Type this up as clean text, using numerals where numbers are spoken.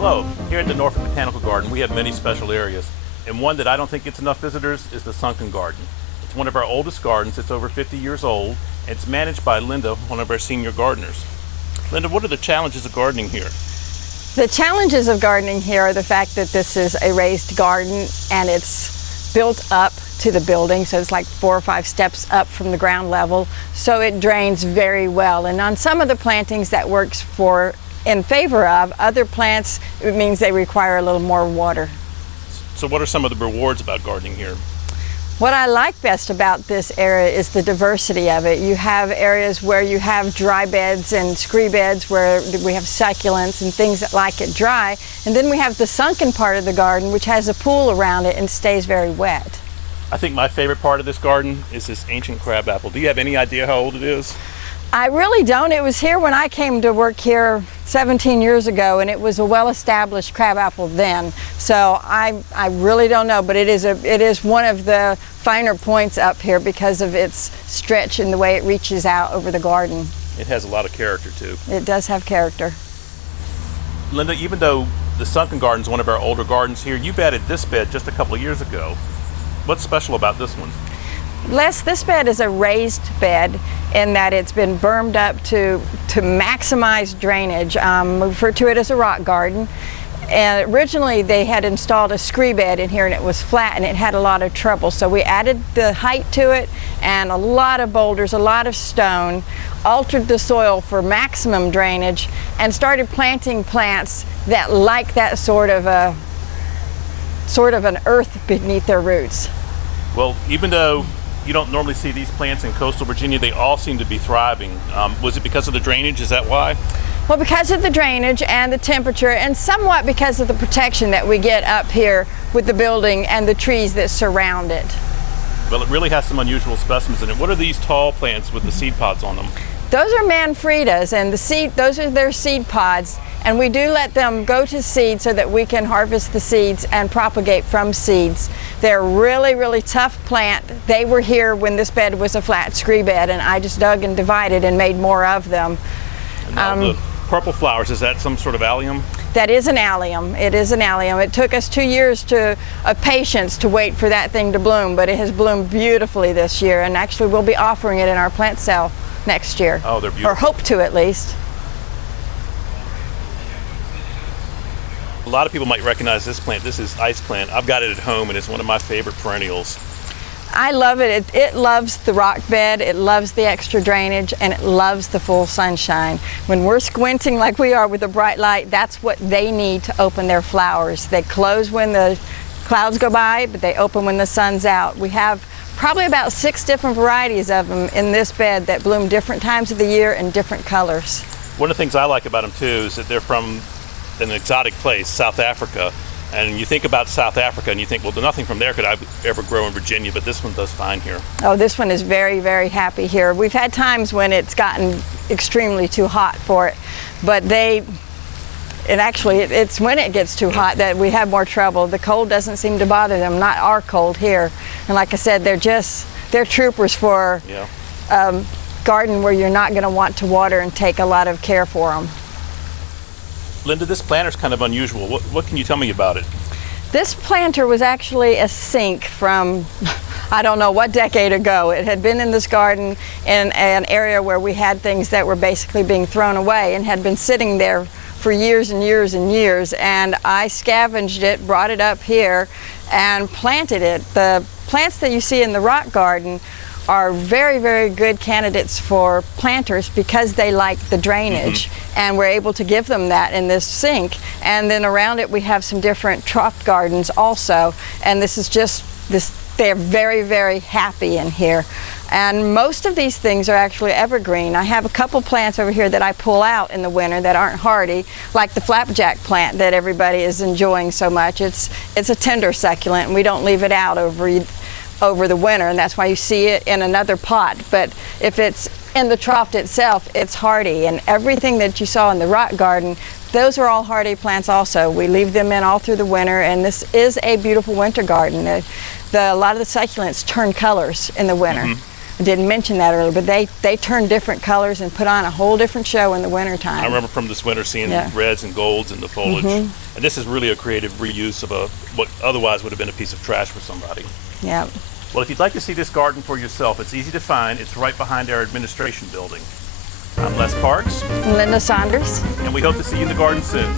Hello, here at the Norfolk Botanical Garden we have many special areas, and one that I don't think gets enough visitors is the Sunken Garden. It's one of our oldest gardens. It's over 50 years old, and it's managed by Linda, one of our senior gardeners. Linda, what are the challenges of gardening here? The challenges of gardening here are the fact that this is a raised garden and it's built up to the building, so it's like 4 or 5 steps up from the ground level, so it drains very well. And on some of the plantings that works in favor of other plants, it means they require a little more water. So what are some of the rewards about gardening here? What I like best about this area is the diversity of it. You have areas where you have dry beds and scree beds where we have succulents and things that like it dry, and then we have the sunken part of the garden which has a pool around it and stays very wet. I think my favorite part of this garden is this ancient crabapple. Do you have any idea how old it is? I really don't. It was here when I came to work here 17 years ago, and it was a well-established crabapple then. So I really don't know, but it is one of the finer points up here because of its stretch and the way it reaches out over the garden. It has a lot of character too. It does have character. Linda, even though the Sunken Garden is one of our older gardens here, you've added this bed just a couple of years ago. What's special about this one? Les, this bed is a raised bed in that it's been bermed up to maximize drainage. We refer to it as a rock garden. And originally they had installed a scree bed in here and it was flat and it had a lot of trouble. So we added the height to it and a lot of boulders, a lot of stone, altered the soil for maximum drainage, and started planting plants that like that sort of an earth beneath their roots. Well, even though you don't normally see these plants in coastal Virginia, they all seem to be thriving. Was it because of the drainage? Is that why? Well, because of the drainage and the temperature, and somewhat because of the protection that we get up here with the building and the trees that surround it. Well, it really has some unusual specimens in it. What are these tall plants with the seed pods on them? Those are manfredas, and those are their seed pods. And we do let them go to seed so that we can harvest the seeds and propagate from seeds. They're really, really tough plant. They were here when this bed was a flat scree bed, and I just dug and divided and made more of them. And now the purple flowers, is that some sort of allium? That is an allium. It is an allium. It took us 2 years of patience to wait for that thing to bloom, but it has bloomed beautifully this year, and actually we'll be offering it in our plant sale next year. Oh, they're beautiful. Or hope to, at least. A lot of people might recognize this plant. This is ice plant. I've got it at home and it's one of my favorite perennials. I love it. It loves the rock bed, it loves the extra drainage, and it loves the full sunshine. When we're squinting like we are with a bright light, that's what they need to open their flowers. They close when the clouds go by, but they open when the sun's out. We have probably about 6 different varieties of them in this bed that bloom different times of the year in different colors. One of the things I like about them too is that they're from an exotic place, South Africa. And you think about South Africa and you think, well, nothing from there could ever grow in Virginia, but this one does fine here. Oh, this one is very, very happy here. We've had times when it's gotten extremely too hot for it, but it's when it gets too hot that we have more trouble. The cold doesn't seem to bother them, not our cold here. And like I said, they're troopers for a garden where you're not going to want to water and take a lot of care for them. Linda, this planter's kind of unusual. What can you tell me about it? This planter was actually a sink from, I don't know what decade ago. It had been in this garden in an area where we had things that were basically being thrown away and had been sitting there for years and years and years. And I scavenged it, brought it up here, and planted it. The plants that you see in the rock garden are very, very good candidates for planters because they like the drainage. And we're able to give them that in this sink. And then around it we have some different trough gardens also. And this is just they're very, very happy in here. And most of these things are actually evergreen. I have a couple plants over here that I pull out in the winter that aren't hardy, like the flapjack plant that everybody is enjoying so much. It's a tender succulent, and we don't leave it out over the winter, and that's why you see it in another pot. But if it's in the trough itself, it's hardy. And everything that you saw in the rock garden, those are all hardy plants also. We leave them in all through the winter, and this is a beautiful winter garden. A lot of the succulents turn colors in the winter. I didn't mention that earlier, but they turn different colors and put on a whole different show in the wintertime. I remember from this winter seeing reds and golds in the foliage. And this is really a creative reuse of what otherwise would have been a piece of trash for somebody. Yeah. Well, if you'd like to see this garden for yourself, it's easy to find. It's right behind our administration building. I'm Les Parks. Linda Saunders. And we hope to see you in the garden soon.